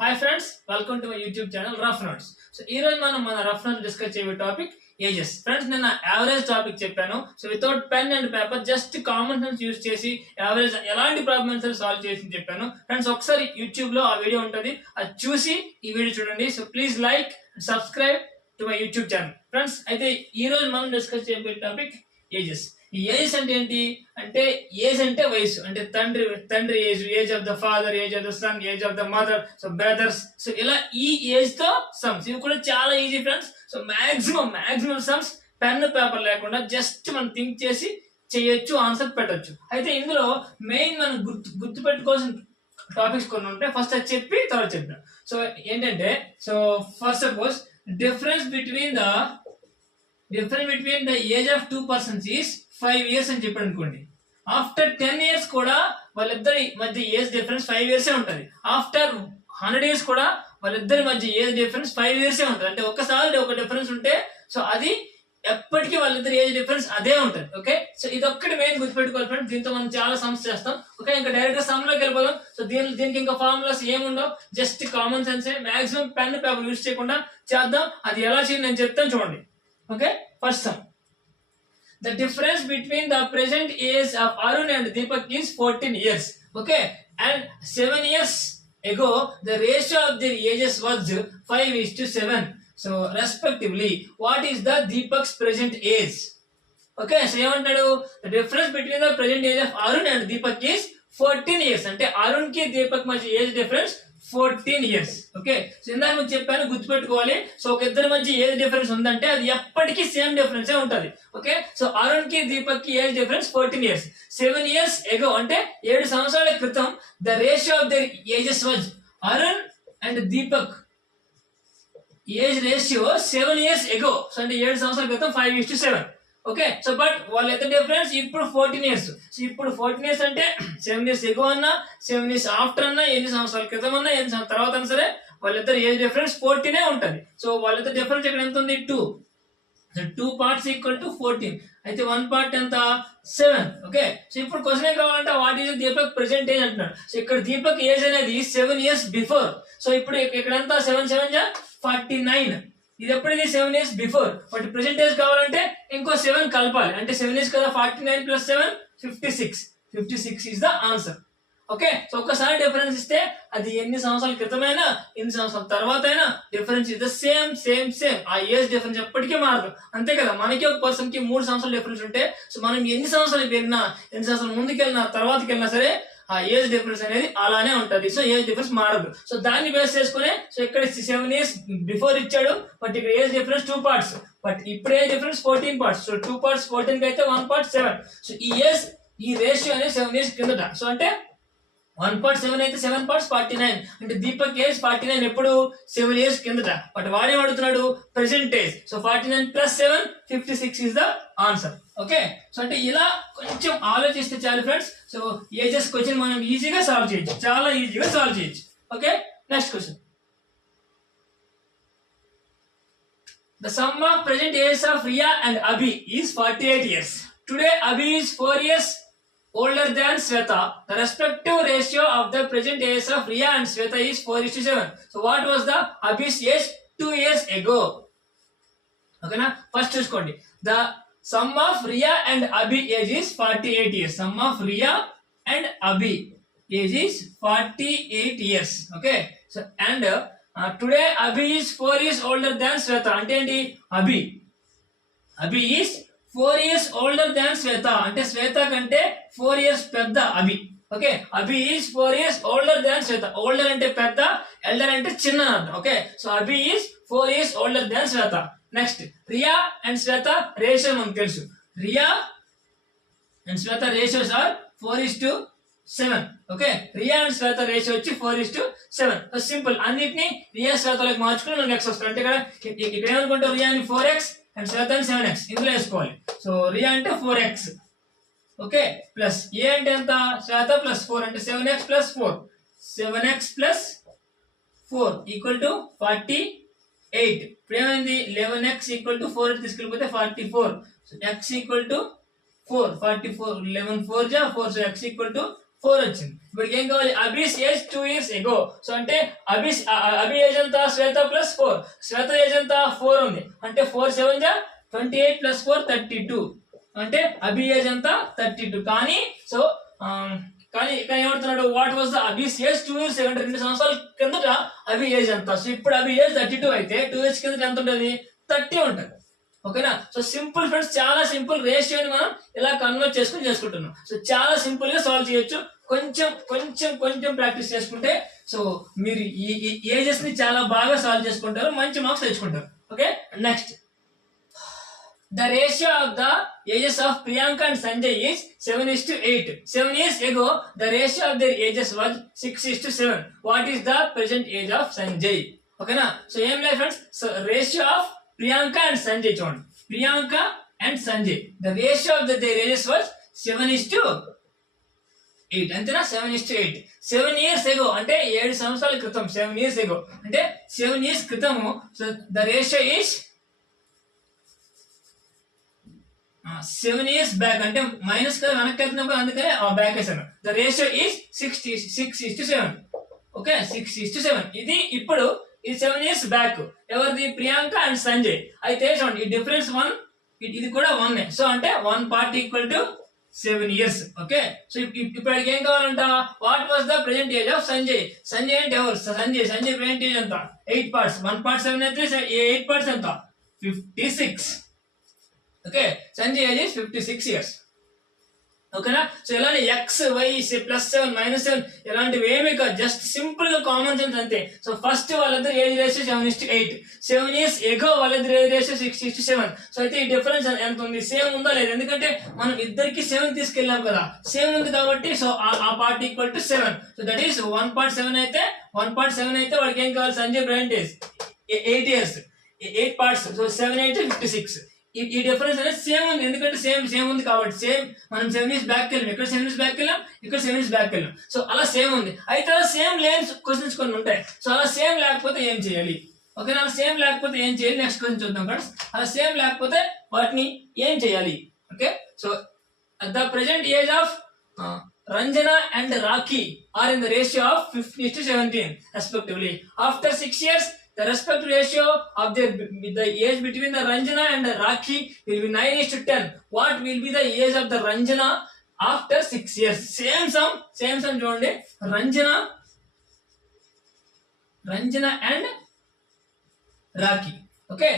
Hi friends welcome to my YouTube channel rough notes so ఈ రోజు మనం మన రఫ్ నోట్స్ డిస్కస్ చేయే టాపిక్ ఏజెస్ ఫ్రెండ్స్ నేను యావరేజ్ టాపిక్ చెప్పాను. So without pen and paper just common sense use చేసి average ఎలాంటి problems solve చేసి చెప్పాను. ఫ్రెండ్స్ ఒకసారి యూట్యూబ్లో ఆ వీడియో ఉంటుంది. అది చూసి ఈ వీడియో చూడండి. So please like subscribe to my YouTube channel friends అయితే ఈ రోజు మనం డిస్కస్ చేయబోయే టాపిక్ ఏజెస్ ఈ ఏజ్ అంటే ఏంటి? అంటే ఏజ్ అంటే వయసు అంటే తండ్రి తండ్రి age age of the father age of the son age of the mother so brothers. So ఇలా ఈ ఏజ్తో సమ్స్. ఇవి కూడా చాలా easy friends. So maximum maximum sums pen paper లేకుండా జస్ట్ మనం థింక్ చేసి చేయొచ్చు ఆన్సర్ పెట్టొచ్చు. అయితే ఇందులో మెయిన్ మనం గుర్తు గుర్తుపెట్టుకోవాల్సిన టాపిక్స్ కొన్ని ఉంటాయి. ఫస్ట్ అది చెప్పి తర్వాత చెప్తాం సో ఏంటంటే so first suppose difference between the difference between the age of two persons is five years అని చెప్పాడు అనుకోండి. ఆఫ్టర్ టెన్ ఇయర్స్ కూడా వాళ్ళిద్దరి మధ్య ఏజ్ డిఫరెన్స్ ఫైవ్ ఇయర్సే ఉంటుంది. ఆఫ్టర్ హండ్రెడ్ ఇయర్స్ కూడా వాళ్ళిద్దరి మధ్య ఏజ్ డిఫరెన్స్ ఫైవ్ ఇయర్సే ఉంటుంది. అంటే ఒకసారి ఒక డిఫరెన్స్ ఉంటే సో అది ఎప్పటికీ వాళ్ళిద్దరి ఏజ్ డిఫరెన్స్ అదే ఉంటుంది. ఓకే సో ఇది ఒక్కటి మెయిన్ గుర్తుపెట్టుకోవాలి ఫ్రెండ్స్ దీంతో మనం చాలా సమ్స్ చేస్తాం. ఓకే ఇంకా డైరెక్ట్గా సమ్లోకి వెళ్ళిపోదాం. సో దీని దీనికి ఇంకా ఫార్ములాస్ ఏముండవు? జస్ట్ కామన్ సెన్సే మాక్సిమం పెన్ పేపర్ యూస్ చేయకుండా చేద్దాం. అది ఎలా చేయండి నేను చెప్తాను చూడండి. Okay first sum the difference between the present age of arun and deepak is 14 years okay and 7 years ago the ratio of their ages was 5 is to 7 so respectively what is the deepak's present age okay so ఏమంటాడు the difference between the present age of Arun and Deepak is fourteen years అంటే అరుణ్కి దీపక్ మధ్య age difference fourteen years. Okay? So ఇందాక మీకు చెప్పాను గుర్తుపెట్టుకోవాలి. So ఒక ఇద్దరి మధ్య ఏజ్ డిఫరెన్స్ ఉందంటే అది ఎప్పటికీ సేమ్ డిఫరెన్స్ ఉంటుంది. ఓకే? సో అరుణ్కి దీపక్కి age difference fourteen years. Seven years ago అంటే ఏడు సంవత్సరాల క్రితం the ratio of their ages was Arun and Deepak. Age ratio seven years ago. So అంటే ఏడు సంవత్సరాల క్రితం five is to seven. Okay so but వాళ్ళు ఎంత డిఫరెన్స్ ఇప్పుడు ఫోర్టీన్ ఇయర్స్ సో ఇప్పుడు ఫోర్టీన్ ఇయర్స్ అంటే సెవెన్ ఇయర్స్ ఎగువ అన్నా సెవెన్ ఇయర్స్ ఆఫ్టర్ అన్నా ఎన్ని సంవత్సరాల క్రితం అన్నా ఎన్ని సంవత్సరాల తర్వాత అన్నా సరే వాళ్ళిద్దరు ఏజ్ డిఫరెన్స్ ఫోర్టీనే ఉంటుంది. సో వాళ్ళిద్దరు డిఫరెన్స్ ఇక్కడ ఎంత ఉంది? Two two parts equal to fourteen అయితే వన్ పార్ట్ ఎంత? సెవెన్ ఓకే సో ఇప్పుడు క్వశ్చన్ ఏం కావాలంటే what is Deepak present age అంటున్నాడు. సో ఇక్కడ దీపక్ ఏజ్ అనేది సెవెన్ ఇయర్స్ బిఫోర్ సో ఇప్పుడు ఇక్కడ ఎంత? సెవెన్ సెవెన్ జా ఫార్టీ నైన్ ఇది ఎప్పుడైతే seven years before but present age కావాలంటే ఇంకో సెవెన్ కలపాలి. అంటే సెవెన్ ఇయర్స్ కదా? Forty nine plus seven fifty six fifty six is the answer okay so ఒక్కసారి డిఫరెన్స్ ఇస్తే అది ఎన్ని సంవత్సరాల క్రితమైనా ఎన్ని సంవత్సరాల తర్వాత అయినా difference is the same same same ఆ ఏజ్ డిఫరెన్స్ ఎప్పటికీ మారదు. అంతే కదా? మనకి ఒక పర్సన్కి మూడు సంవత్సరాల డిఫరెన్స్ ఉంటే సో మనం ఎన్ని సంవత్సరాలు వెళ్ళినా ఎన్ని సంవత్సరాల ముందుకెళ్ళినా తర్వాతకి వెళ్ళినా సరే ఆ ఏజ్ డిఫరెన్స్ అనేది అలానే ఉంటది. సో ఏజ్ డిఫరెన్స్ మారదు. సో దాన్ని బేస్ చేసుకునే సో ఇక్కడ సెవెన్ ఇయర్స్ బిఫోర్ ఇచ్చాడు బట్ ఇక్కడ age difference two parts but ఇప్పుడు age difference fourteen parts so two parts ఫోర్టీన్కి అయితే వన్ పార్ట్ సెవెన్ సో ఈ ఏజ్ ఈ రేషియో అనేది సెవెన్ ఇయర్స్ కిందట. సో అంటే వన్ పాయింట్ సెవెన్ అయితే సెవెన్ పాయింట్స్ ఫార్టీ నైన్ అంటే దీపక్ ఏజ్ ఫార్టీ నైన్ ఎప్పుడు? సెవెన్ ఇయర్స్ కిందట. బట్ వాడేం అడుగుతున్నాడు present age so forty nine plus seven fifty six is the answer okay so అంటే ఇలా కొంచెం ఆలోచిస్తే చాలు ఫ్రెండ్స్ సో ఏజెస్ క్వశ్చన్ మనం ఈజీగా సాల్వ్ చేయొచ్చు. చాలా ఈజీగా సాల్వ్ చేయొచ్చు. Okay next question the sum of present age of Ria and Abhi Abhi is 48 years. Today, Abhi is 4 years. Older than Sweta. The respective ratio of the present age of Riya and Sweta is 4 is to 7. So, what was the Abhi's age 2 years ago? ఓకేనా first చూసుకోండి the sum of Ria and Abhi age is forty eight years sum of Ria and Abhi age is forty eight years okay so and today Abhi is four years older than Shweta అంటే ఏంటి Abhi Abhi is four years older than Shweta అంటే శ్వేత కంటే four years పెద్ద Abhi. Okay Abhi is four years older than Shweta older అంటే పెద్ద elder అంటే చిన్న అర్థం. Okay so Abhi is four years older than Shweta next Ria and Shweta ratio మనకు తెలుసు. Ria and Shweta ratios are four is to seven okay Ria and Shweta ratio వచ్చి four is to seven simple అన్నిటిని రియా శ్వేతలకు మార్చుకుని next X వస్తుంది. అంటే ఇక్కడ ఇక్కడ ఏమనుకుంటాం రియా అని ఫోర్ ఎక్స్ అండ్ శ్వేత అని సెవెన్ ఎక్స్ ఇందులో వేసుకోవాలి. సో రియా అంటే ఫోర్ ఎక్స్. ఓకే? ప్లస్ ఏ అంటే ఎంత? శ్వేత ప్లస్ ఫోర్ అంటే seven x plus four. Seven x plus four equal to forty eight. ఇప్పుడు ఏమైంది eleven x equal to four తీసుకెళ్ళిపోతే forty four. X equal to four. Forty four eleven four జా four. So x equal to four వచ్చింది. ఇప్పుడు ఏం కావాలి? Abhi's age two years ago. So అంటే Abhi's Abhi age అంతా Shweta plus four. Shweta age అంతా four ఉంది. అంటే ఫోర్ సెవెన్ జా twenty eight plus four thirty two అంటే అభి ఏజ్ థర్టీ టూ కానీ సో um, కానీ ఇక్కడ ఏమంటున్నాడు? What was the Abhi's age two years అంటే రెండు సంవత్సరాల కిందట అవి ఏజ్ ఎంత సో ఇప్పుడు అవి ఏజ్ థర్టీ టూ అయితే టూ ఇయర్స్ కిందట ఎంత ఉంటుంది? థర్టీ ఉంటుంది. ఓకేనా? సో సింపుల్ ఫ్రెండ్స్ చాలా సింపుల్ రేషియోని మనం ఇలా కన్వర్ట్ చేసుకుని చేసుకుంటున్నాం. సో చాలా సింపుల్గా సాల్వ్ చేయొచ్చు. కొంచెం కొంచెం కొంచెం ప్రాక్టీస్ చేసుకుంటే సో మీరు ఈ ఏజెస్ని చాలా బాగా సాల్వ్ చేసుకుంటారు. మంచి మార్క్స్ తెచ్చుకుంటారు. Okay next The ratio of the ages of Priyanka and Sanjay is 7 is to 8. 7 years ago, the ratio of their ages was 6 is to 7. What is the present age of Sanjay? ఓకేనా so ఏం లేదు friends so ratio of Priyanka and Sanjay చూడండి Priyanka and Sanjay the ratio of the their ages was seven is to eight అంతేనా? Seven is to eight seven years ago అంటే ఏడు సంవత్సరాల క్రితం seven years ago అంటే seven years క్రితము. So the ratio is seven years back అంటే minus కదా వెనక్కి వెళ్తున్నప్పుడు అందుకనే ఆ బ్యాక్ వేసాను the ratio is six six is to seven okay six is to seven ఇది ఇప్పుడు ఇది సెవెన్ ఇయర్స్ బ్యాక్ ఎవరిది? ప్రియాంక అండ్ సంజయ్. అయితే చూడండి ఈ డిఫరెన్స్ వన్ ఇది కూడా వన్ సో అంటే one part equal to seven years okay so ఇప్పుడు ఏం కావాలంట? What was the present age of Sanjay? Sanjay అంటే ఎవరు? సంజయ్. సంజయ్ ప్రెజెంట్ ఏజ్ ఎంత? Eight parts one part seven అయితే ఎయిట్ పార్ట్స్ ఎంత? Fifty six okay Sanjay age is fifty six years ఓకేనా so ఇలాంటి x y plus seven minus seven ఇలాంటివి ఏమీ కాదు. జస్ట్ సింపుల్గా కామన్ సెన్స్ అంతే. సో ఫస్ట్ వాళ్ళిద్దరు age ratio seven is eight seven years ago వాళ్ళిద్దరు age ratio six is seven so అయితే ఈ డిఫరెన్స్ ఎంత ఉంది? సేమ్ ఉందా లేదు? ఎందుకంటే మనం ఇద్దరికి సెవెన్ తీసుకెళ్ళాం కదా. సేమ్ ఉంది కాబట్టి సో ఆ part equal to seven so that is one part seven అయితే వన్ పార్ట్ సెవెన్ అయితే వాడికి ఏం కావాలి? సంజయ్ బ్రైన్ days eight years eight parts so seven eight fifty six ఈ డిఫరెన్స్ అనేది సేమ్ ఉంది. ఎందుకంటే సేమ్ సేమ్ ఉంది కాబట్టి సేమ్ మనం సెవెన్ ఇయర్స్ బ్యాక్ వెళ్ళాం. ఇక్కడ సెవెన్ ఇయర్స్ బ్యాక్ వెళ్ళాం? ఇక్కడ సెవెన్ ఇయర్స్ బ్యాక్ వెళ్ళాం. సో అలా సేమ్ ఉంది. అయితే అలా సేమ్ లేని క్వశ్చన్స్ కొన్ని ఉంటాయి. సో అలా సేమ్ లేకపోతే ఏం చేయాలి? ఓకేనా అలా సేమ్ లేకపోతే ఏం చేయాలి? నెక్స్ట్ క్వశ్చన్ చూద్దాం ఫ్రెండ్స్ అలా సేమ్ లేకపోతే వాటిని ఏం చేయాలి? Okay so the present age of Ranjana and Rakhi are in the ratio of fifty to seventeen respectively after six years the respect ratio of the the age between the Ranjana and the Rakhi will be 9 is to 10. What will be the age of the Ranjana after 6 years? Same sum, same sum చూడండి Ranjana Ranjana and Rakhi. Okay.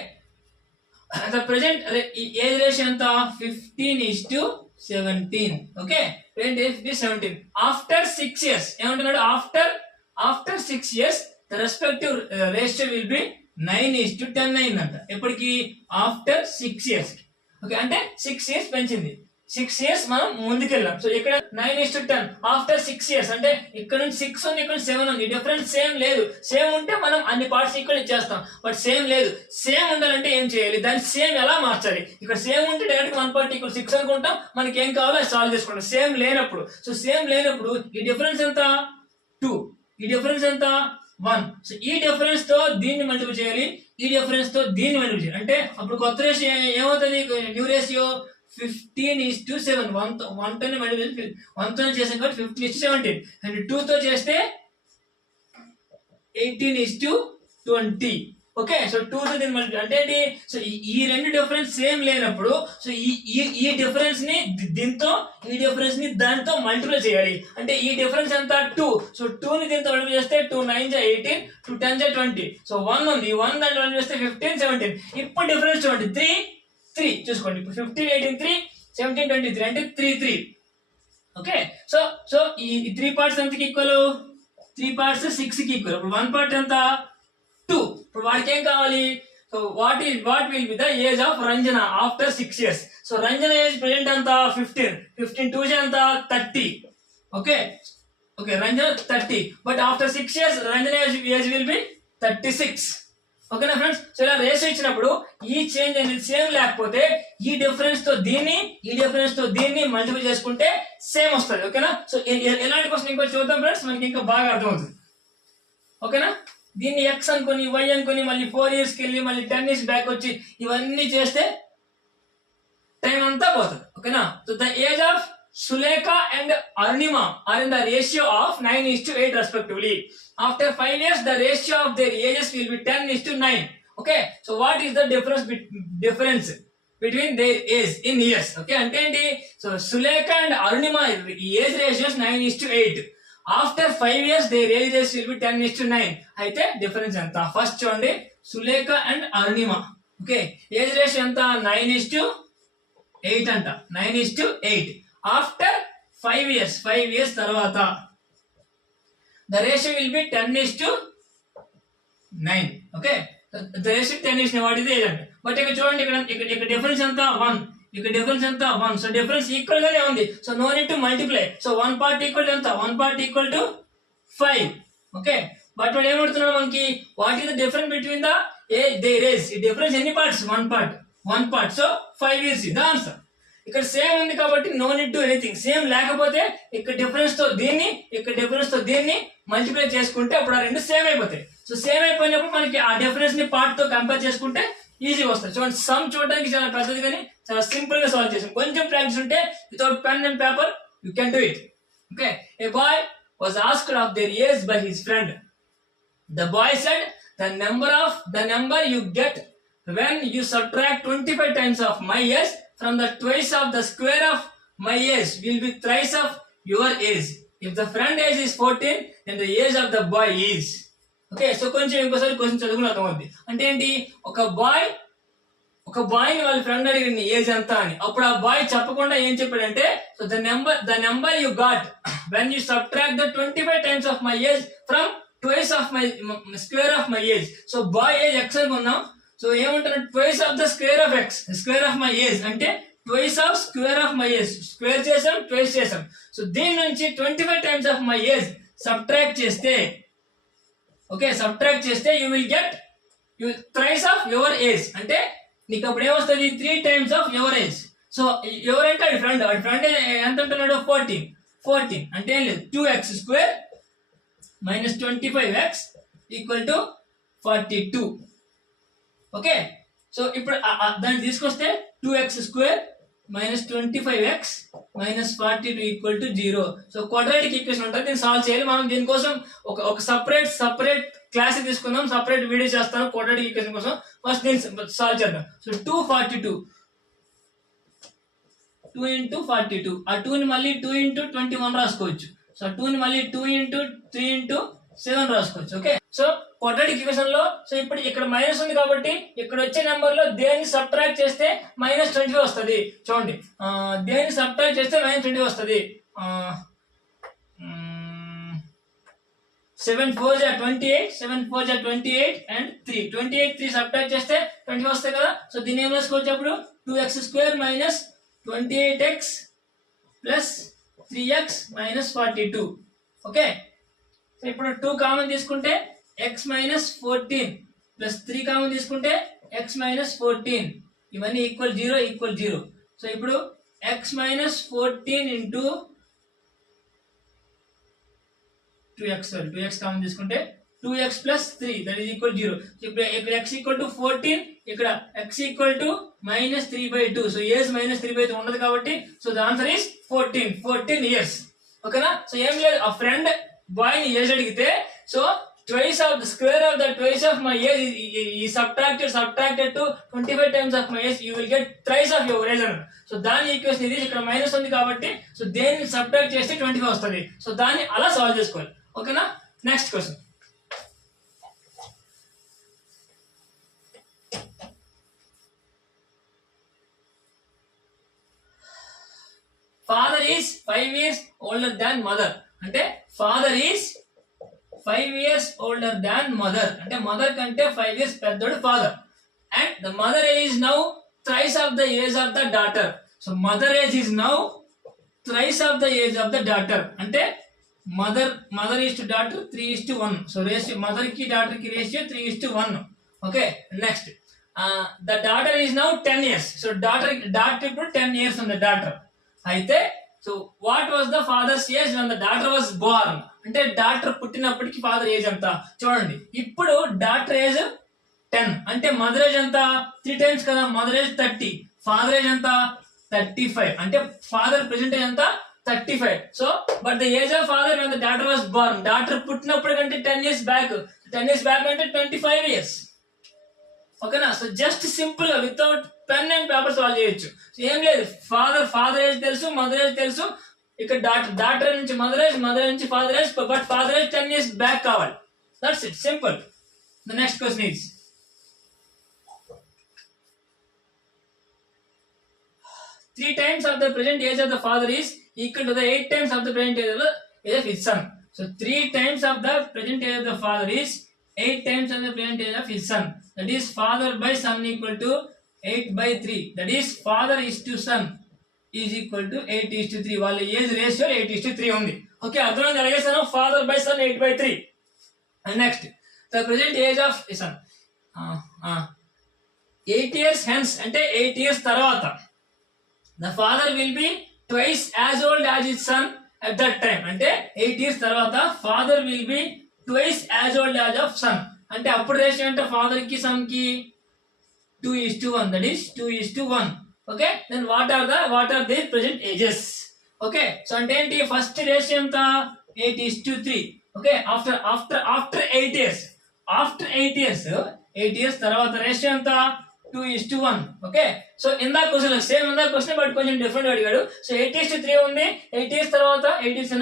At the present age ratio ఎంత 15 is to 17. Okay. Present age is 17. After 6 years. ఏమంటున్నాడు after after six years the respective ratio will be nine is to ten అయిందంట ఎప్పటికి? After six years okay అంటే six years పెంచింది. Six years మనం ముందుకెళ్ళాం. So ఇక్కడ nine is to ten after six years అంటే ఇక్కడ నుంచి సిక్స్ ఉంది ఇక్కడ సెవెన్ ఉంది. డిఫరెన్స్ సేమ్ లేదు. సేమ్ ఉంటే మనం అన్ని పార్ట్స్ ఇక్కడ ఇచ్చేస్తాం బట్ సేమ్ లేదు. సేమ్ ఉండాలంటే ఏం చేయాలి? దాన్ని సేమ్ ఎలా మార్చాలి? ఇక్కడ సేమ్ ఉంటే direct one part equal six అనుకుంటాం. మనకి ఏం కావాలో అది సాల్వ్ చేసుకుంటాం సేమ్ లేనప్పుడు. సో సేమ్ లేనప్పుడు ఈ డిఫరెన్స్ ఎంత? టూ ఈ డిఫరెన్స్ ఎంత? వన్. సో ఈ డిఫరెన్స్తో దీన్ని మల్టిపుల్ చేయాలి. ఈ డిఫరెన్స్తో దీన్ని మల్టిపుల్ చేయాలి. అంటే అప్పుడు కొత్త రేషియో ఏమవుతుంది? New ratio fifteen is to seven one వన్తో multiple వన్తో చేసాం కాబట్టి fifteen is seventeen and two తో చేస్తే eighteen is to twenty okay so two తో దీన్ని మల్టిప్లై అంటే ఏంటి? సో ఈ- ఈ రెండు డిఫరెన్స్ సేమ్ లేనప్పుడు సో ఈ ఈ- ఈ డిఫరెన్స్ని దీంతో ఈ డిఫరెన్స్ని దాంతో మల్టిప్లై చేయాలి. అంటే ఈ డిఫరెన్స్ ఎంత? టూ సో టూ ని దీంతో మల్టిప్లై చేస్తే టూ నైన్ జా ఎయిటీన్ టూ టెన్ జా ట్వంటీ సో వన్ ఉంది. వన్ దాంట్లో మల్టిప్లై చేస్తే ఫిఫ్టీన్ సెవెంటీన్ ఇప్పుడు డిఫరెన్స్ చూడండి. త్రీ త్రీ చూసుకోండి. ఇప్పుడు fifteen eighteen three seventeen twenty three అంటే three three okay so so ఈ త్రీ పార్ట్స్ ఎంతకి ఈక్వల్ త్రీ పార్ట్స్ సిక్స్కి ఈక్వల్ ఇప్పుడు వన్ పార్ట్ ఎంత? టూ ఇప్పుడు వాడికి ఏం కావాలి? సో వాట్ ఈ what will be the age of Ranjana after six years so Ranjana age present ఎంత? ఫిఫ్టీన్ ఫిఫ్టీన్ టూ ఎంత? Thirty okay okay Ranjana thirty but after six years Ranjana age age will be thirty six ఓకేనా friends so ఇలా రేస్ ఇచ్చినప్పుడు ఈ change అనేది same లేకపోతే ఈ డిఫరెన్స్తో దీన్ని ఈ డిఫరెన్స్తో దీన్ని మల్టిపుల్ చేసుకుంటే సేమ్ వస్తుంది. ఓకేనా సో ఎలాంటి క్వశ్చన్ ఇంకో చూద్దాం ఫ్రెండ్స్ మనకి ఇంకా బాగా అర్థమవుతుంది. ఓకేనా దీన్ని ఎక్స్ అనుకుని వై అనుకుని మళ్ళీ ఫోర్ ఇయర్స్కి వెళ్ళి మళ్ళీ టెన్ ఇయర్స్ బ్యాక్ వచ్చి ఇవన్నీ చేస్తే టైం అంతా పోతుంది. ఓకేనా so the age of Sulekha and Arnima are in the ratio of nine is to eight respectively after five years the ratio of their ages will be ten is to nine okay so what is the difference difference between their age in years okay అంటే ఏంటి? So Sulekha and Arnima age ratios nine is to eight after five years their age ratios will be ten is to nine అయితే difference ఎంత? First చూడండి. Sulekha and Arunima okay age ratio ఎంత? Nine is to eight అంట. Nine is to eight after five years five years తర్వాత the ratio will be ten is to nine okay the ratio ten is what ఇది but ఇక్కడ చూడండి ఇక్కడ ఇక్కడ ఇక్కడ difference ఎంత? వన్ ఇక్కడ డిఫరెన్స్ ఎంత? వన్ సో డిఫరెన్స్ ఈక్వల్ గానే ఉంది. So no need to multiply so one part equal ఎంత? One part equal to five okay but మనం ఏమడుతున్నాం మనకి? What is the difference between the a their ratios ఈ difference ఎన్ని parts one part one part so five years ఇది answer ఇక్కడ same ఉంది కాబట్టి no need to anything same లేకపోతే ఇక్కడ డిఫరెన్స్తో దీన్ని ఇక్కడ డిఫరెన్స్తో దీన్ని మల్టిప్లై చేసుకుంటే అప్పుడు ఆ రెండు సేమ్ అయిపోతాయి. సో సేమ్ అయిపోయినప్పుడు మనకి ఆ డిఫరెన్స్ని పార్ట్తో కంపేర్ చేసుకుంటే ఈజీ వస్తుంది చూడండి సమ్ చూడడానికి చాలా పెద్దది కానీ చాలా సింపుల్గా సాల్వ్ చేసాం కొంచెం ప్రాక్టీస్ ఉంటే without pen and paper you can do it okay a boy was asked of their age by his friend The boy said, the number of the number you get when you subtract 25 times of my age from the twice of the square of my age will be thrice of your age. If the friend age is 14, then the age of the boy is. Okay so కొంచెం ఇంకోసారి question చదువుకుని అర్థమవుద్ది అంటే ఏంటి? ఒక bye ఒక బాయ్ని వాళ్ళ friend అడిగింది age ఎంత? అని. అప్పుడు ఆ బాయ్ చెప్పకుండా ఏం చెప్పాడంటే so the number the number you got when you subtract the twenty five times of my age from twice of my square of my age so boy age x అనుకున్నాం so ఏమంటారు? Twice of the square of x square of my age అంటే twice of square of my age square చేసాం twice చేసాం so దీని నుంచి twenty five times of my age subtract చేస్తే okay subtract చేస్తే you will get you thrice of your age అంటే నీకు అప్పుడు ఏమొస్తుంది? Three times of your age so ఎవరంటే వాడి ఫ్రెండ్ వాడి ఫ్రెండ్ ఎంత ఉంటున్నాడు ఫోర్టీన్ ఫోర్టీన్ అంటే ఏం లేదు. Two x square minus twenty five x equal to forty two okay so ఇప్పుడు దాన్ని తీసుకొస్తే two x square minus twenty five x minus forty two equal to zero so quadratic equation ఉంటుంది దీన్ని solve చేయాలి. మనం దీనికోసం ఒక ఒక సపరేట్ సపరేట్ క్లాస్ తీసుకుందాం. సపరేట్ వీడియో చేస్తాను క్వాడ్రాటిక్ ఈక్వేషన్ కోసం. ఫస్ట్ దీన్ని సాల్వ్ చేద్దాం. So two forty two two into forty two ఆ టూని మళ్ళీ టూ ఇంటూ ట్వంటీ వన్ రాసుకోవచ్చు సో టూని మళ్ళీ two into three into seven రాసుకోవచ్చు ఓకే సో క్వాడ్రాటిక్ ఈక్వేషన్లో సో ఇప్పుడు ఇక్కడ మైనస్ ఉంది కాబట్టి ఇక్కడ వచ్చే నెంబర్లో దేన్ని సబ్ట్రాక్ట్ చేస్తే మైనస్ ట్వంటీ వస్తుంది? చూడండి. ఆ, దేన్ని సబ్ట్రాక్ట్ చేస్తే మైనస్ ట్వంటీ వస్తుంది? సెవెన్ ఫోర్ జా ట్వంటీ ఎయిట్ సెవెన్ ఫోర్ జా twenty eight and three twenty eight three subtract చేస్తే ట్వంటీ వస్తాయి కదా? సో దీన్ని ఏం రాసుకోవచ్చు అప్పుడు? Two x square minus twenty eight x plus three x minus forty two okay so ఇప్పుడు టూ కామన్ తీసుకుంటే x minus fourteen plus three common తీసుకుంటే ఎక్స్ మైనస్ ఫోర్టీన్ ఇవన్నీ equal zero equal zero so ఇప్పుడు x minus fourteen into two x sorry two x common తీసుకుంటే two x plus three that is equal zero ఇప్పుడు ఇక్కడ x equal to fourteen ఇక్కడ x equal to minus three by two so age minus three by two ఉండదు కాబట్టి so the answer is fourteen fourteen years ఓకేనా so ఏం లేదు ఆ friend బాయ్ని ఏజ్ అడిగితే so twice of square of the twice of my age ఈ subtracted subtracted to twenty five times of my age you will get thrice of your age అన్నారు so దాని equation ఇది ఇక్కడ మైనస్ ఉంది కాబట్టి so దేన్ని subtract చేస్తే twenty five వస్తుంది. సో దాన్ని అలా సాల్వ్ చేసుకోవాలి. ఓకేనా next question father is five years older than mother అంటే father is five years older than mother అంటే మదర్ కంటే ఫైవ్ ఇయర్స్ పెద్దోడు father and the mother age now thrice of the age of the daughter so mother age is now thrice of the age of the daughter అంటే mother mother is to daughter three is to one so ratio మదర్కి డాటర్కి ratio three is to one okay next the daughter is now ten years so daughter daughter ఇప్పుడు ten years ఉంది daughter అయితే so what was the father's age the daughter was born అంటే daughter పుట్టినప్పటికి father age ఎంత? చూడండి. ఇప్పుడు daughter age ten అంటే mother age ఎంత? త్రీ టైమ్స్ కదా. Mother age thirty father age ఎంత? థర్టీ ఫైవ్ అంటే ఫాదర్ ప్రెసెంట్ ఏజ్ ఎంత? Thirty five so but the age of father when the daughter was born daughter పుట్టినప్పుడు కంటే ten years back ten years back అంటే twenty five years ఓకేనా so just సింపుల్గా without pen and paper solve చేయొచ్చు so ఏం లేదు father father age తెలుసు mother age తెలుసు ఇక్కడ డాటర్ డాటర్ నుంచి మదర్ ఏజ్ మదర్ నుంచి father age but father age ten years back కావాలి that's it simple the next question is three times of the present age of the father is equal to the eight times of the present age of the age of his son. So three times of the present age of the father is eight times of the present age of his son. That is father by son equal eight by three. That is father is to son is equal to eight is to three వాళ్ళ age ratio eight is to three ఉంది. Okay అర్థమైంది? అలాగేసాను father by son eight by three and next the present age of son eight years hence అంటే eight years తర్వాత. The father will be twice as old as it son at that time అంటే eight years తర్వాత father will be twice as old as of son అంటే అప్పుడు ratio అంటే ఫాదర్కి సన్కి. Two is to one that is two is to one okay then what are the what are the present ages okay so అంటే ఏంటి first ratio ఎంత? Eight is to three okay after after after eight years after eight years eight years తర్వాత ratio ఎంత? Two is to one okay so ఇందా question same ఇందా question but కొంచెం different అడిగాడు. So eight is to three ఉంది. Eight years తర్వాత eight years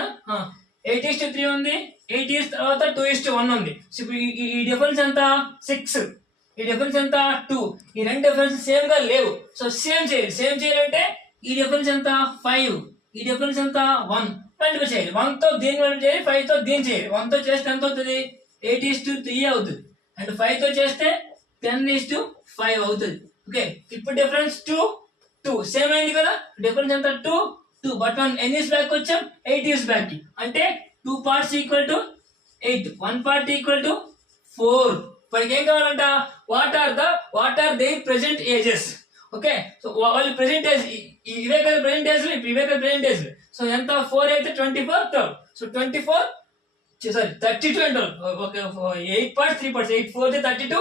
eight is to three ఉంది. Eight years తర్వాత టూ ఇస్ టు వన్ ఉంది. సో ఇప్పుడు ఈ- ఈ- ఈ డిఫరెన్స్ ఎంత? సిక్స్ ఈ డిఫరెన్స్ ఎంత? టూ ఈ రెండు డిఫరెన్స్ సేమ్గా లేవు. సో సేమ్ చేయాలి సేమ్ చేయాలంటే ఈ డిఫరెన్స్ ఎంత? ఫైవ్ ఈ డిఫరెన్స్ ఎంత? వన్ మల్టిపుల్ చేయాలి వన్తో దీన్ని మల్టిపుల్ చేయాలి ఫైవ్తో దీన్ని చేయాలి వన్తో చేస్తే ఎంత అవుతుంది? ఎయిట్ ఈస్ టు త్రీ అవుతుంది. అండ్ ఫైవ్తో చేస్తే టెన్ ఈస్ టు ఫైవ్ అవుతుంది. ఓకే ఇప్పుడు డిఫరెన్స్ టూ టూ సేమ్ అయింది కదా? డిఫరెన్స్ ఎంత? Two two but one n years back వచ్చాం. ఎయిట్ ఇయర్స్ బ్యాక్ అంటే two parts equal to eight one part equal to four వాడికి ఏం కావాలంట what are the what are they present ages okay so వాళ్ళు present age ఇవే కదా present age ఇవే కదా ప్రెసెంట్ ఏజ్ సో ఎంత? ఫోర్ అయితే twenty four twelve so twenty four sorry thirty two and twelve okay eight parts three parts eight four thirty two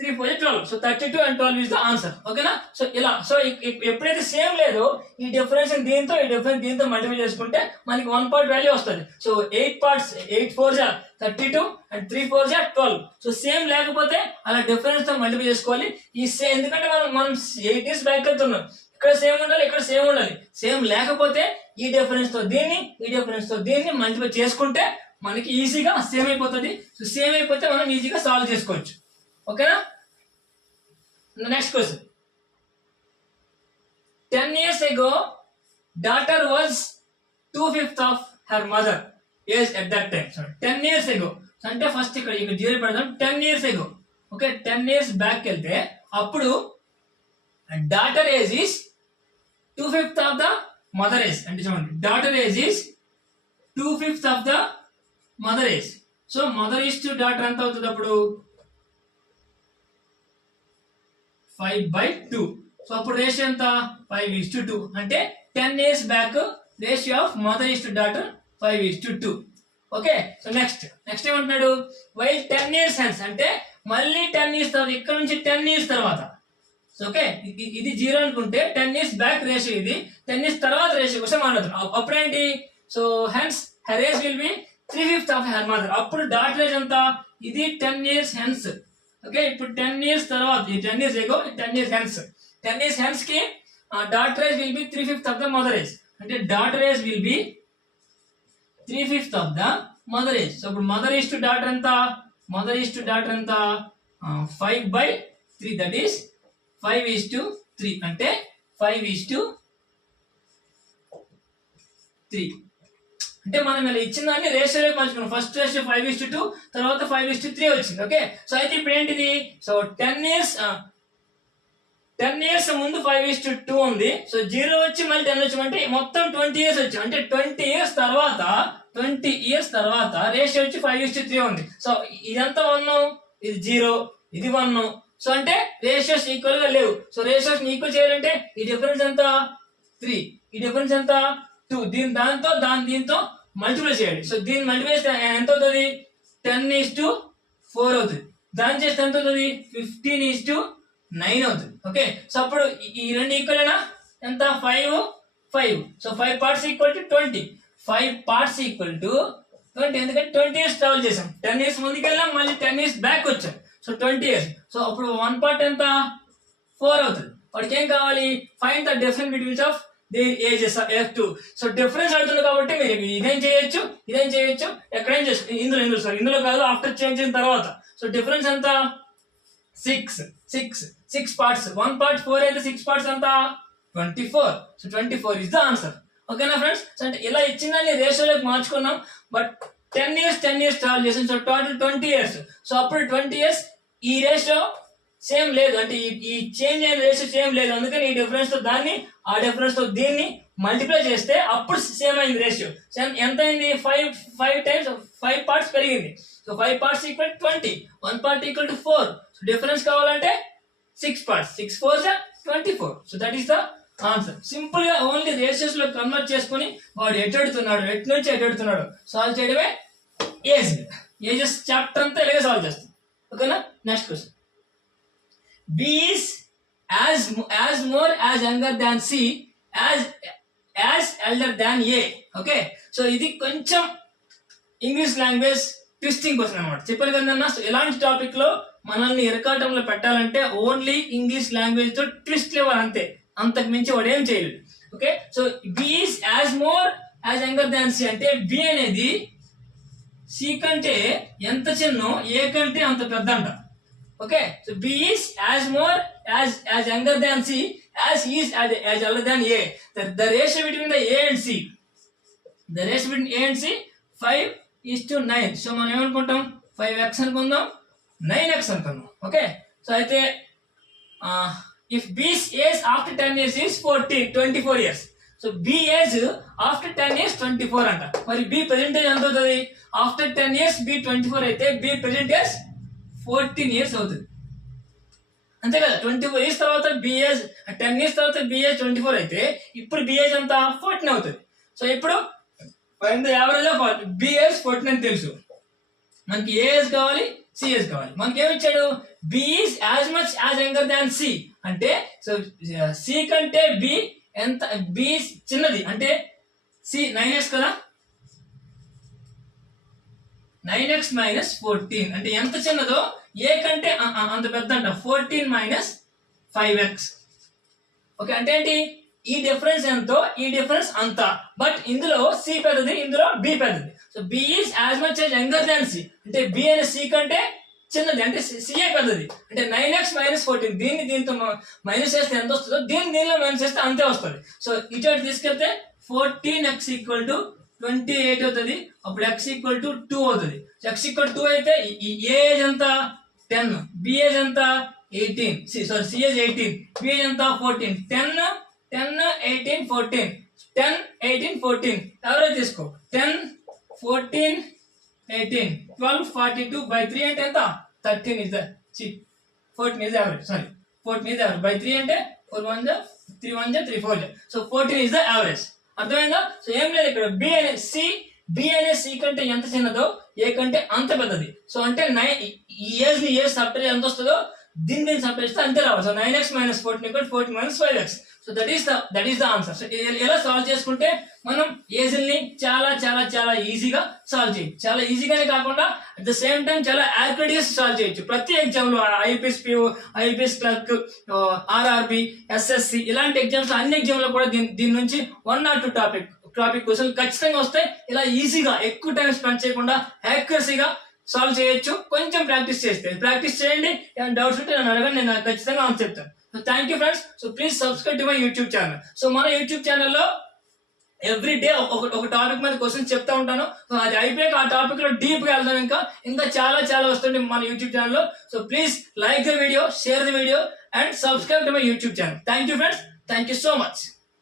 three four twelve so thirty two and twelve is the answer ఓకేనా so ఇలా. So ఎప్పుడైతే same లేదో ఈ difference దీంతో ఈ difference దీంతో multiply చేసుకుంటే మనకి వన్ పార్ట్ వాల్యూ వస్తుంది. So eight parts eight four జా thirty two and three four జా ట్వెల్వ్ సో సేమ్ లేకపోతే అలా డిఫరెన్స్తో మల్టిప్లై చేసుకోవాలి. ఈ సేమ్ ఎందుకంటే మనం మనం ఎయిట్ ఇయర్స్ బ్యాక్ వెళ్తున్నాం. ఇక్కడ సేమ్ ఉండాలి ఇక్కడ సేమ్ ఉండాలి. సేమ్ లేకపోతే ఈ డిఫరెన్స్తో దీన్ని ఈ డిఫరెన్స్తో దీన్ని మల్టిప్లై చేసుకుంటే మనకి ఈజీగా సేమ్ అయిపోతుంది. సో సేమ్ అయిపోతే మనం ఈజీగా సాల్వ్ చేసుకోవచ్చు. ఓకేనా? Next question ten years ago daughter was two fifth of her mother age at that time sorry ten years ago అంటే ఫస్ట్ ఇక్కడ ఇక్కడ జీరో పెడదాం. Ten years ago okay ten years back వెళ్తే అప్పుడు daughter age is two fifth of the mother age అంటే చూడండి. Daughter age is two fifth of the mother age so mother is to daughter ఎంత అవుతుంది అప్పుడు? Five by two so అప్పుడు ratio ఎంత? Five is to two అంటే ten years back ratio of mother is to daughter five is to two okay so next next ఏమంటున్నాడు? Why ten years hence అంటే మళ్ళీ ten years తర్వాత ఇక్కడ నుంచి ten years తర్వాత. ఓకే ఇది- ఇది జీరో అనుకుంటే టెన్ ఇయర్స్ బ్యాక్ రేషియో ఇది. టెన్ ఇయర్స్ తర్వాత రేషియో కోసం మాట్లాడుతున్నాం. అప్పుడేంటి? So hence her age will be three fifth of her mother అప్పుడు డాటరేజ్ ఏజ్ ఎంత? ఇది టెన్ ఇయర్స్ హెన్స్ ఓకే ఇప్పుడు టెన్ ఇయర్స్ తర్వాత ఈ ten years ago ten years hence ten years హెన్స్కి daughter age will be three fifth of the mother age అంటే daughter age will be three fifth of the mother age so ఇప్పుడు mother is to daughter ఎంత? Mother is to daughter ఎంత? Five by three that is five is to three అంటే five is to three అంటే మనం ఇలా ఇచ్చిన దాన్ని రేషియోలోకి మార్చుకున్నాం. First ratio five is two తర్వాత ఫైవ్ ఇస్ త్రీ వచ్చింది. ఓకే సో అయితే ఇప్పుడు ఏంటిది? So ten years ten years ముందు ఫైవ్ ఇస్ టూ ఉంది. సో జీరో వచ్చి మళ్ళీ టెన్ వచ్చి అంటే మొత్తం ట్వంటీ ఇయర్స్ వచ్చి అంటే ట్వంటీ ఇయర్స్ తర్వాత ట్వంటీ ఇయర్స్ తర్వాత రేషియో వచ్చి ఫైవ్ ఇస్ త్రీ ఉంది. సో ఇదంతా వన్ ఇది జీరో ఇది వన్ సో అంటే రేషియోస్ ఈక్వల్గా లేవు. సో రేషియోస్ ఈక్వల్ చేయాలంటే ఈ డిఫరెన్స్ ఎంత? త్రీ ఈ డిఫరెన్స్ ఎంత? టూ దీని దాంతో దాని దీంతో మల్టిప్లై చేయాలి. సో దీన్ని మల్టిప్లై చేస్తే ఎంత అవుతుంది? టెన్ ఈస్ టు ఫోర్ అవుతుంది. దాని చేస్తే ఎంత అవుతుంది? ఫిఫ్టీన్ ఈస్ టు నైన్ అవుతుంది. ఓకే సో అప్పుడు ఈ- రెండు ఈక్వల్ ఎంత? Five five so five parts equal to twenty five parts equal to twenty ఎందుకంటే ట్వంటీ ఇయర్స్ ట్రావెల్ చేసాం టెన్ ఇయర్స్ ముందుకెళ్ళాం మళ్ళీ టెన్ ఇయర్స్ బ్యాక్ వచ్చాం. సో ట్వంటీ ఇయర్స్ సో అప్పుడు వన్ పార్ట్ ఎంత? ఫోర్ అవుతుంది. వాడికి ఏం కావాలి? Find the difference between of the ages is two. So difference అవుతుంది కాబట్టి మీరు ఇదేం చేయొచ్చు ఇదేం చేయొచ్చు ఎక్కడేం చేస్తుంది ఇందులో ఇందులో సార్ ఇందులో కాదు ఆఫ్టర్ చేంజ్ అయిన తర్వాత. సో డిఫరెన్స్ ఎంత? Six six six parts one part four అయితే సిక్స్ పార్ట్స్ ఎంత? Twenty four so twenty four is the answer ఓకేనా ఫ్రెండ్స్ సో అంటే ఇలా ఇచ్చిందని రేషియోలోకి మార్చుకున్నాం. But ten years ten years travel చేసాం. So total twenty years so అప్పుడు ట్వంటీ ఇయర్స్ ఈ రేషియో సేమ్ లేదు. అంటే ఈ చేంజ్ అయిన రేషియో సేమ్ లేదు. అందుకని ఈ డిఫరెన్స్తో దాన్ని ఆ డిఫరెన్స్తో దీన్ని మల్టిప్లై చేస్తే అప్పుడు సేమ్ అయింది రేషియో ఎంత అయింది? Five five times five parts పెరిగింది. So five parts equal twenty one part equal to four so difference కావాలంటే six parts six four twenty four so that is the answer సింపుల్గా only రేషియోస్లో convert చేసుకుని వాడు ఎట్టెడుతున్నాడు ఎట్ నుంచి ఎట్టెడుతున్నాడు సాల్వ్ చేయడమే ఏజ్ ఏజెస్ చాప్టర్ అంతా ఇలాగే సాల్వ్ చేస్తాం. ఓకేనా next question B is as as more as younger than C as as elder than A. Okay so ఇది కొంచెం ఇంగ్లీష్ లాంగ్వేజ్ ట్విస్టింగ్ క్వశ్చన్ అనమాట చెప్పారు కదన్నా సో ఇలాంటి టాపిక్లో మనల్ని ఇరకాటంలో పెట్టాలంటే ఓన్లీ ఇంగ్లీష్ లాంగ్వేజ్తో ట్విస్ట్ లేవాలి అంతే. అంతకు మించి వాడు ఏం చేయలేదు okay so B is as more as younger than C అంటే బి అనేది సి కంటే ఎంత చిన్నో ఏ కంటే అంత పెద్ద అంట okay so B is as more as as younger than C as is as elder than A the ratio between the A and C the ratio between A and C five is to nine so మనం ఏమనుకుంటాం? Five x అనుకుందాం nine x అనుకుందాం. Okay so అయితే if B is age after ten years is fourteen twenty four years so B age after ten years twenty four అంట. మరి B present age ఎంత అవుతుంది? After ten years B twenty four అయితే B present years fourteen years అవుతుంది. అంతే కదా twenty four years తర్వాత బిఏజ్ ten years తర్వాత బిఏజ్ ట్వంటీ ఫోర్ అయితే ఇప్పుడు బిఏజ్ అంతా ఫోర్టీన్ అవుతుంది. సో ఇప్పుడు find the average of fourteen అని తెలుసు. మనకి ఏఎస్ కావాలి సిఎస్ కావాలి. మనకి ఏమిచ్చాడు B is as much as younger than C అంటే సో సి కంటే బి ఎంత బి చిన్నది. అంటే సి నైన్ ఇయర్స్ కదా? నైన్ ఎక్స్ మైనస్ ఫోర్టీన్ అంటే ఎంత చిన్నదో? ఏ కంటే అంత పెద్ద అంట fourteen minus five x okay అంటే ఏంటి? ఈ డిఫరెన్స్ ఎంతో ఈ డిఫరెన్స్ అంత. బట్ ఇందులో సి పెద్దది ఇందులో బి పెద్దది. So B is as much as younger than C అంటే బి అనే సి కంటే చిన్నది అంటే సిఏ పెద్దది. అంటే నైన్ ఎక్స్ మైనస్ ఫోర్టీన్ దీన్ని దీంతో మైనస్ చేస్తే ఎంత వస్తుందో? దీన్ని దీనిలో మైనస్ చేస్తే అంతే వస్తుంది. సో ఇటు తీసుకెళ్తే fourteen x equal to twenty eight అవుతుంది. అప్పుడు ఎక్స్ ఈక్వల్ టు టూ అవుతుంది. ఎక్స్ ఈక్వల్ టూ అయితే ఈ ఏ ఏజ్ ఎంత? టెన్ బిఏజ్ ఎంత? Eighteen sorry C age eighteen B age ఎంత? Fourteen ten ten eighteen fourteen ten eighteen fourteen ఎవరైతే తీసుకో. Ten fourteen eighteen twelve forty two by three అంటే ఎంత? Thirteen is the fourteen is average sorry fourteen is average by three అంటే four one జా three one జా three four జా so fourteen is the average అర్థమైందా? So ఏం లేదు ఇక్కడ. బి అనే సి బి అనే సి కంటే ఎంత చిన్నదో ఏ కంటే అంత పెద్దది. సో అంటే నైన్ ఈ ఏజ్ని ఏజ్ సబ్టర్ ఎంత వస్తుందో దీన్ని దీన్ని సబ్టర్ చేస్తే అంతే రావాలి. So nine x minus fourteen equal fourteen minus five x so that is the that is the answer so ఎలా సాల్వ్ చేసుకుంటే మనం ఏజ్ని చాలా చాలా చాలా ఈజీగా సాల్వ్ చేయొచ్చు. చాలా ఈజీగానే కాకుండా అట్ ద సేమ్ టైం చాలా యాక్యురేట్గా సాల్వ్ చేయొచ్చు. ప్రతి ఎగ్జామ్లో IPS PO IPS clerk RRB SSC ఇలాంటి ఎగ్జామ్స్ అన్ని ఎగ్జామ్లో కూడా దీని దీని నుంచి one or two topic topic question ఖచ్చితంగా వస్తే ఇలా ఈజీగా ఎక్కువ టైం స్పెండ్ చేయకుండా యాక్యురసీగా సాల్వ్ చేయొచ్చు. కొంచెం ప్రాక్టీస్ చేస్తే ప్రాక్టీస్ చేయండి. ఏమైనా డౌట్స్ ఉంటే నన్ను అడగండి నేను ఖచ్చితంగా ఆన్సర్ చెప్తాను. So thank you friends so please subscribe to my YouTube channel so మన యూట్యూబ్ ఛానల్లో ఎవ్రీ డే ఒక ఒక టాపిక్ మీద క్వశ్చన్స్ చెప్తా ఉంటాను. సో అది అయిపోయాక ఆ టాపిక్లో డీప్గా వెళ్దాం ఇంకా. ఇంకా చాలా చాలా వస్తుంది మన యూట్యూబ్ ఛానల్లో so please like the video share the video and subscribe to my YouTube channel thank you friends thank you so much